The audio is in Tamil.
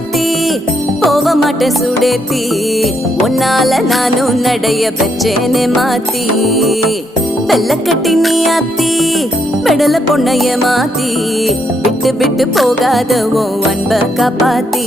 மாத்தி போக மாட்டேன் சுடேத்தி உன்னால நானும் நடைய பெற்றேனே மாத்தி வெள்ள கட்டி நீ ஆத்தி பெடல பொண்ணைய மாத்தி விட்டு விட்டு போகாத உன் அன்ப காப்பாத்தி